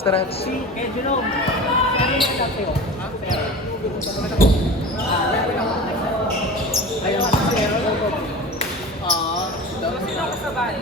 Stretch. Jerome, ano yung sa'yo? Ayun, sa'yo. Sino kasabay?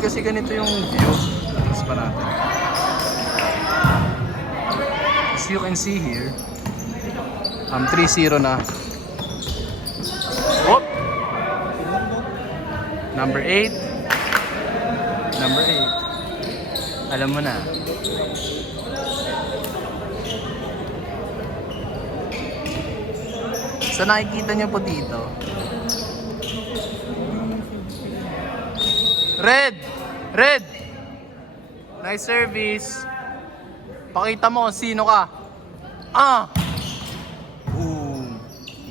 Kasi ganito yung view. Tapos pa natin. As you can see here, 3-0 na. Whoop! Number 8. Number 8. Alam mo na. So nakikita niyo po dito. Red! Red! Nice service. Pakita mo sino ka. Boom.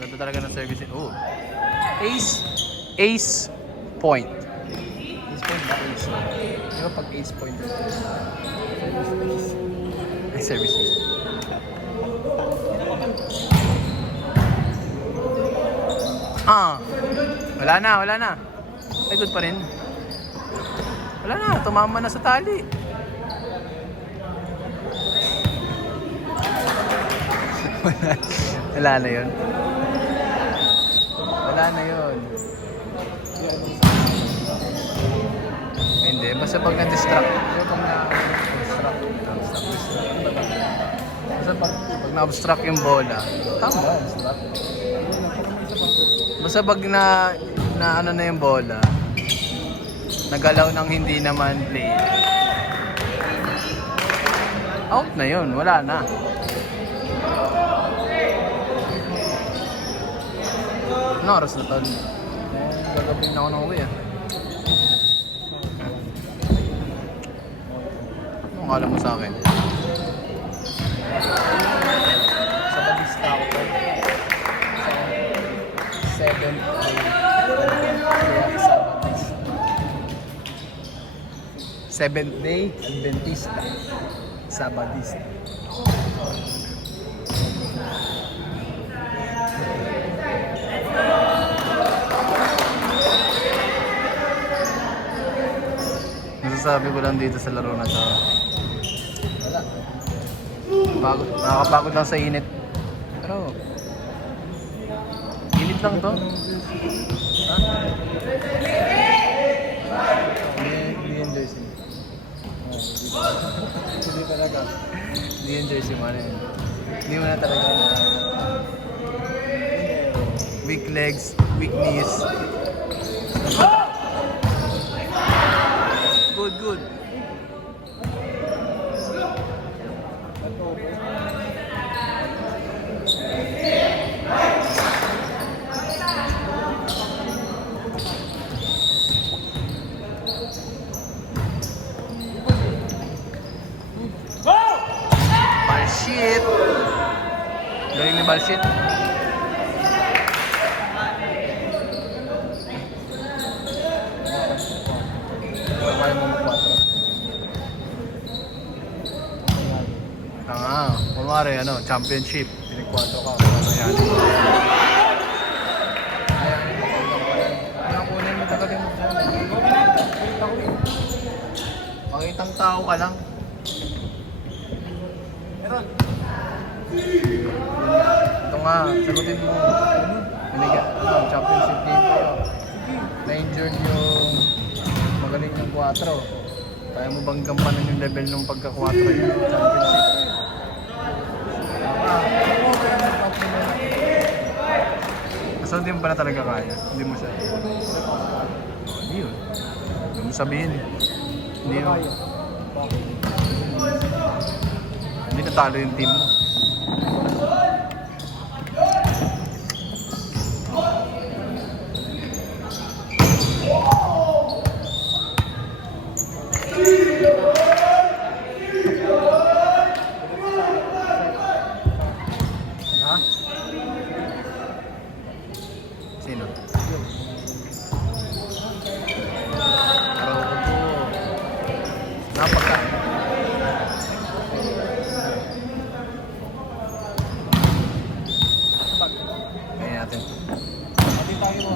Ganda talaga ng service. Ace. Ace point. Ace point ba? Ace. Di ba pag ace point? Ay, service ace. Wala na. Ay, good pa rin. Wala na, tumama na sa tali. Wala na yun. Hindi, basta pag na-distract. Basta pag na-obstruct yung bola. Tama. Basta pag na ano na yung bola, nagalaw ng hindi naman play. Out na yun, wala na. Ano oras na tol? Gagawin na ako ng uwi Anong alam mo sa akin? Sa balista ako tol. 7th day Adventista. Sabadista. Nasasabi ko lang dito sa laro na to. Wala. Nakakapagod lang sa init. Pero init lang to. Hindi yung jersey. Hindi talaga. Hindi yung jersey mo yun. Hindi mo na talaga. Weak legs, weak knees. Good. Balshit. Galing ni Balshit. Kaya mo mag-4. Kunwari, championship. Pinagkwato ka. Ano yan? Ayan, ano kunin mo tagaling mo dyan? Makitang tao ka lang. Ito nga, sagutin mo. Championship game ko. Na-injured yung magaling ng 4. Kaya mo bang gampanan yung level ng pagka-4 yung championship? So hindi mo pala talaga kaya. Hindi mo siya. Hindi yun. Hindi mo sabihin. Hindi yun. Hindi natalo yung team mo. Ha? Sino? Araujo po. Napaka. Kaya natin. Pati tayo mo.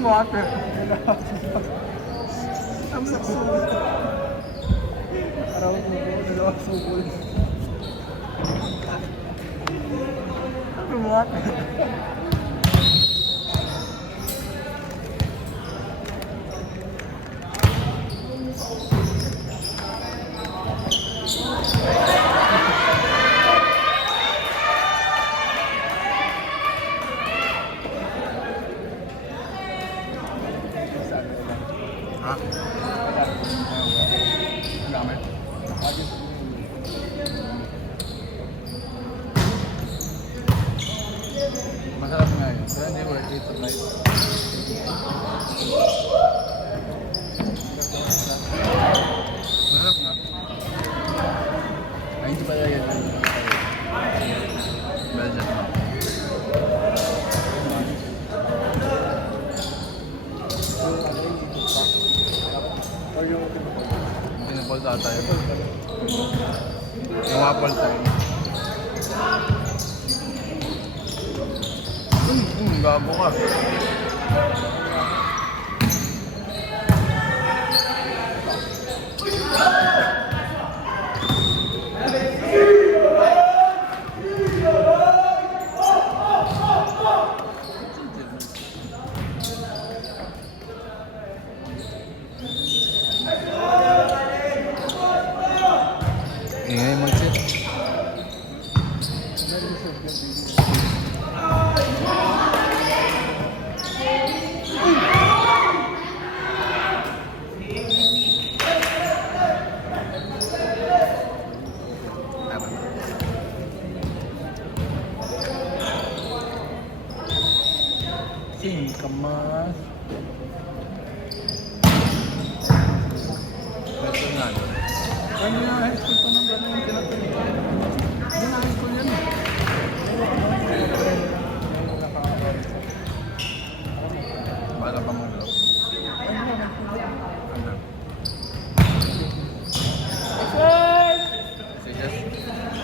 Water. Ang saksul. Araw ko po, dalawang sugol. Water. Ha? Gamit? Masarap nga yun. Pero hindi worth it to try. Masarap nga. Ay, hindi pala yan. Belgian nga. Or yung Pinapol tayo. Yung apple tayo. Gabo ka. Ingay mag-sit. Sing kemas. Betul nggak? Kan dia high school pa nang gano'n yung tinatawag. Hindi na high school yan eh. Bala pa mo bro. Ano? Messages?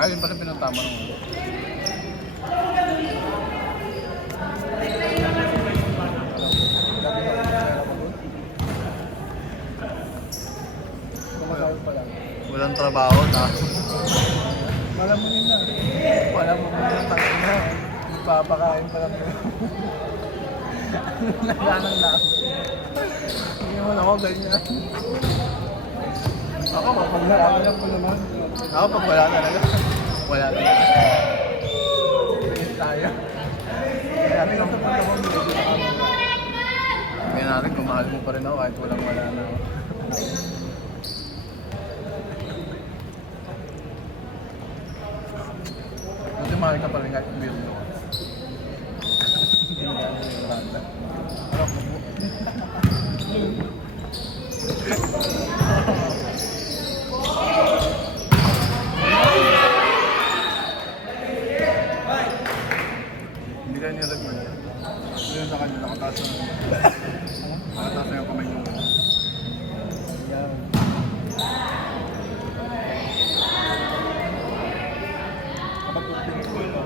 Ayun pala pinatama ng ulo. Gabi na pera ko doon. Kumasahod pa lang. Walang trabaho, Wala mo yun na. Wala mo yun na. Tangin na. Papakain pa lang yun. Naglanang lang. Hindi mo na ako ganyan. Ako, pag nalaman ko naman. Ako pag wala talaga. Wala talaga. Tingin tayo. Sabi ko, pag ako medyo nakamura. Ngayon natin kung mahal mo pa rin ako kahit walang wala na ako. Buti mahal ka pa rin kahit weird mo. Hindi na yung banda. Parang kubo. Hindi ka nilag-record yan. Yun sa kanya, nakataas na yung kamay niyo. Yan. Kapag kumpin ko ito.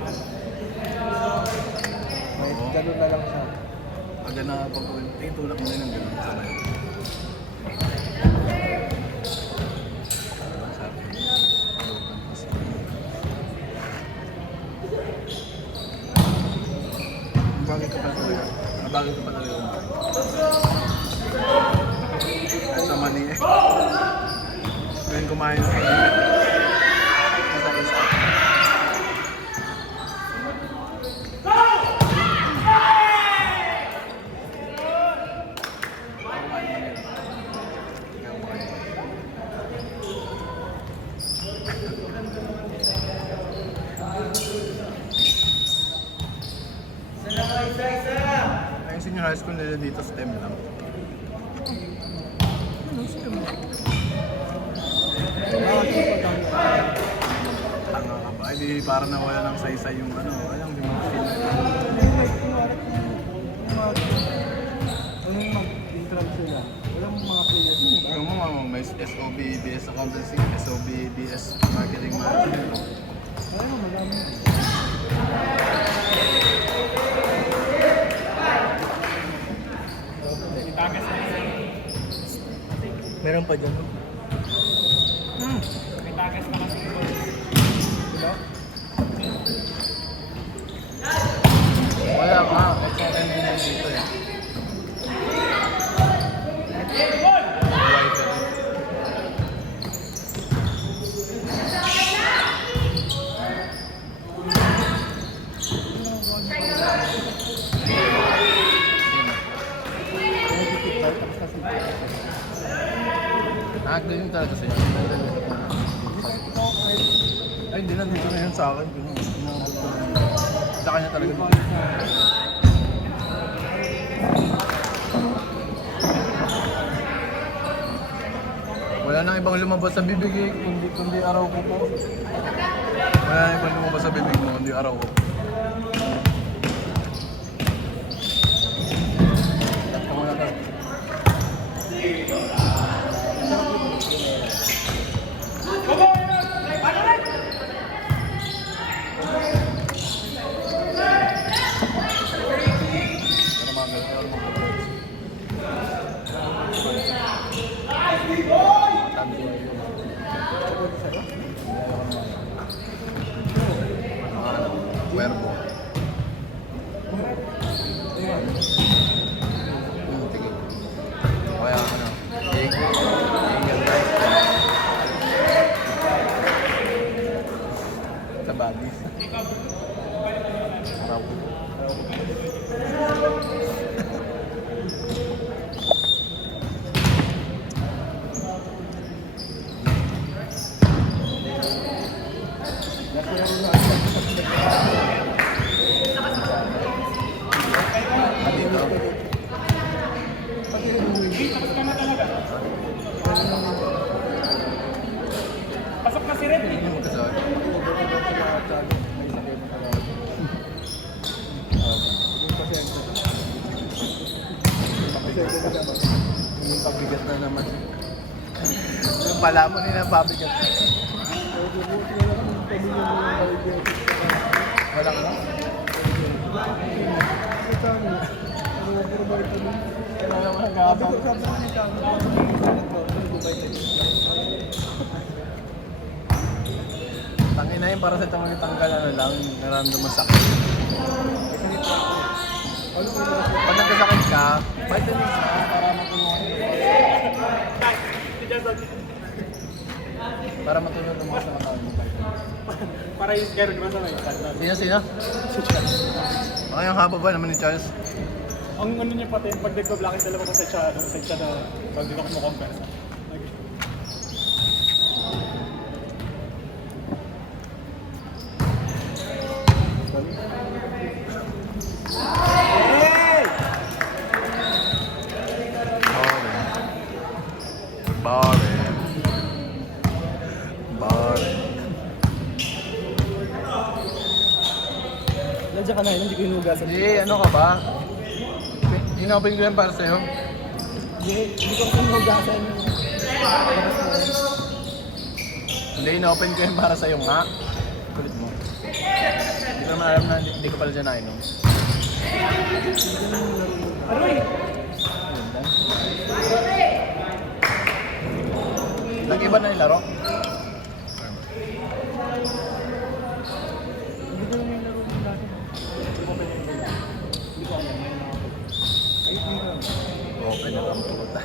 May ganun na lang siya. Pag na tulak mo din ng gano'n sa layo. Bagay ka pa talaga. Bagay ka pa talaga yung kahit sa mani eh. Ngayon kumain ako. Isa-isa. Ay, senior high school nila dito STEM lang. Ano STEM? Tanga ka ba? Ay, di para nawala ng saysay yung ano. Alam, di mga film. Ano yung mag-intran sila? Walang mga players. Ano mo, may SOB, BS Accountancy, SOB, BS Marketing Management. Ano, madami. Meron pa dyan. Diba? Wala pa. SOM din dito eh. Wifi. Ganyan talaga sa'yo. Ay, hindi na dito na yun sa akin. Sa kanya talaga dito. Wala nang ibang lumabas sa bibig eh, kundi araw ko po. Wala nang ibang lumabas sa bibig mo, kundi araw ko. Cuervo. Sige. Kaya ano, egg and rice. Tabagis. Sarap. Pasok na si Red. Hindi mo kasama. Yung pabigat na naman. Yung pala mo nila pabigat. vitamin yung mga diabetes. Walang mo? Vitamin. Mga puro vitamin. Kailangan mo Sabi nag-aabang. ko ni Kano, vitamin. Tangin na yun para sa tamang tanggal ano lang, nararamdaman sakit. Ano ko ba? Pag nagkasakit ka, vitamins na para matulungan yung para matulungan yung mga sa katawan mo. Para yung Gary ba sa may Sino? Ay, ang haba ba naman ni Charles? Ang ano niya pati, pag nagpa-black dalawa ko sa siya na pag dito ko mo-compare. Boring. Nandiyan ka na yun, hindi ko hinugasan. Hindi, ano ka ba? Inopen ko yan para sa'yo. Hindi ko hinugasan. Hindi, inopen ko yan para sa'yo nga. Kulit mo. Hindi ko naman alam na hindi ko pala dyan nainom. Aroy! Nag-iba na yung laro? Hindi ko naman yung laro ng dati. Hindi ko alam. Ay, hindi ko alam. Open na ang puta.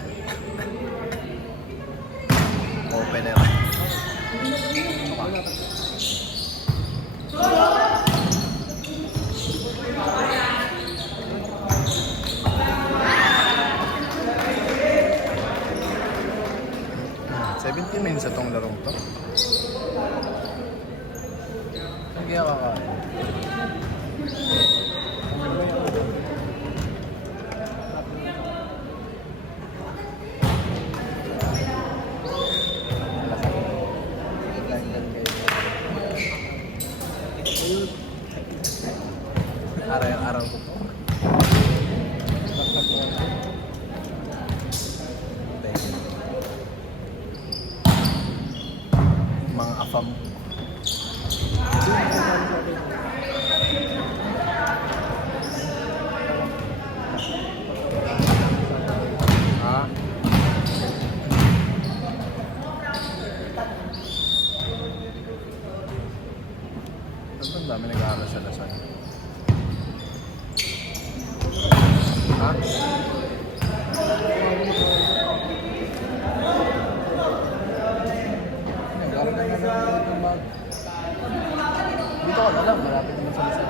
Open na yan. $17 minutes sa tong larong to. Ang kaya kakain? Araw-araw ko po. Mga afam. Ha? Ang dami nag-aaral sa Lasal. Ha? Dito ka na lang, malapit naman sa Lasal.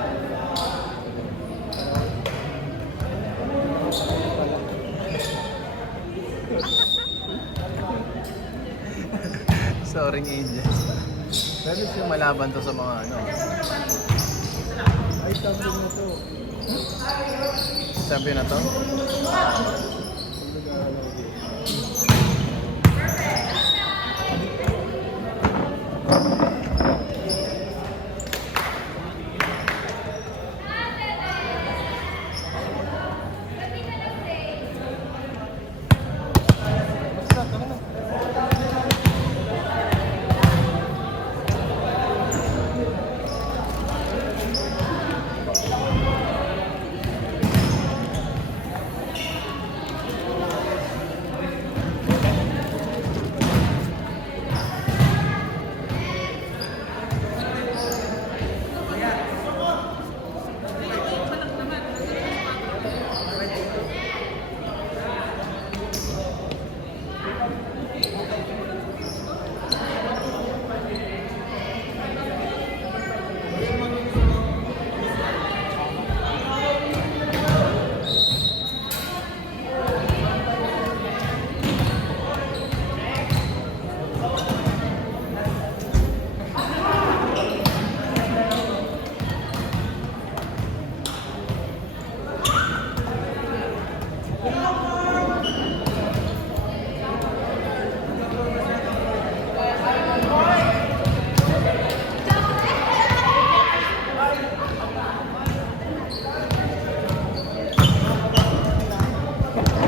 Soaring Angels pa. Pero yung malaban to sa mga ano. Ay, champion na to. Champion na to?